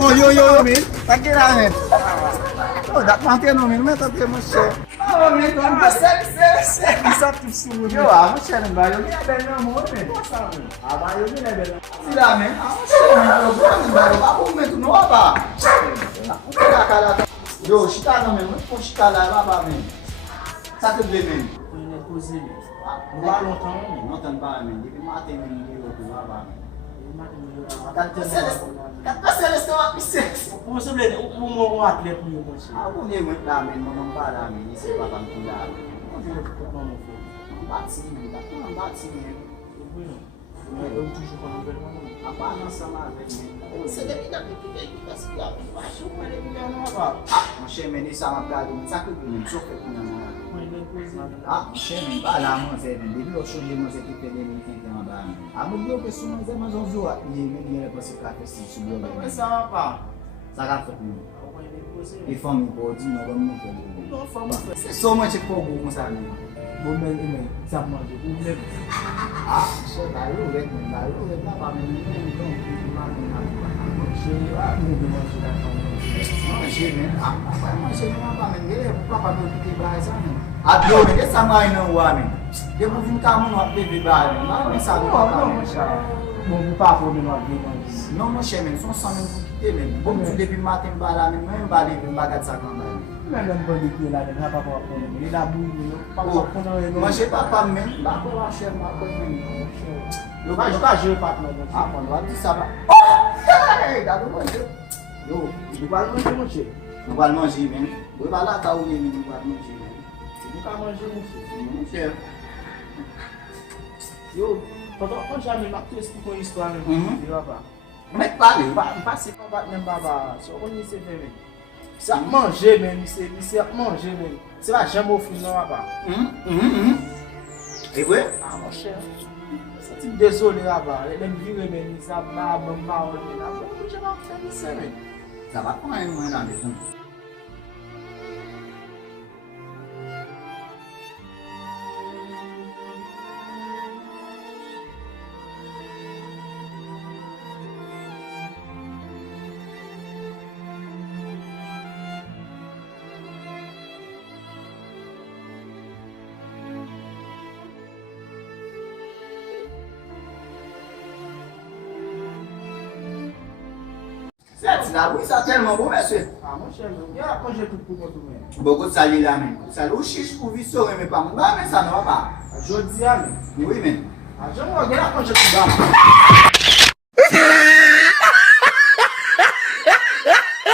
Oh, yo, men. Tak kira, men. Oh, dak mati no, men. Meta te moshe. Oh, men, tu se. Bisa tu suruh. Yo, moshe men, ba yo ni abel no mo, men. Passa, men. Aba yo ni abel. Sila, men. Moshe men, ba yo ba ko men tu no aba. Ula kala. Yo, shita no, men. Mo shita la ba, men. Ça te plaît, men. On est posé. On va longtemps, mais. Notan ba, men. Depuis matin, men, yo tu aba, men. Kata selesai bisnes. Mo sebenarnya mau atlet punya masih. Aku ni ramen, ngomong pa ramen, isi batang pula. Lambat sini. Eu toujours pas nouvelle maman. Apa nak sama dengan? Sedang tidak kita siap. Masuk mana dia apa? Macam ni sama peladu, sakit ni, sokek punya mana. Mana coisa. Macam ni, bala masa ni, dia lo show dia masa kita ni kita mana. Amu dia ke semua zaman zonzo, ni lepas sekat si subuh. Mas apa? Sagat ni. E fome pode não vamos não. Não fome. Só mais pouco com sabe. Bom mesmo, sabe mais o mesmo. Só daí o vento na para mim então não não chemen são só mesmo que mesmo bom tu depuis matin bala même bala bagat ça quand même même pas de qui là de pas pour il a bouillé pas pour moi j'ai pas même là pour la chair ma même eu vai jouer pas non ah on va dire ça va hey dá do manger yo tu vas manger on va manger même on va là ta ou ni on va manger tu vas manger monsieur yo quand jamais ma tout expliquer une histoire tu vas pas mais parle pas c'est pas même baba so on y c'est fait ça manger même c'est manger même c'est pas jamais offrir non pas et ouais ah mon cher ça type désolé là-bas les virer même ça va bon pas on là je vais faire ça mais ça va quand même dans la maison. Oui, ça tellement bon, monsieur. ah mon cher il y a manger tout pour tout même Beaucoup de salut là, mais. Salut, ou chiche pour vivre sur mais pas moi, mais ça ne va pas. je dis à Oui, mais. je regarde quand je suis là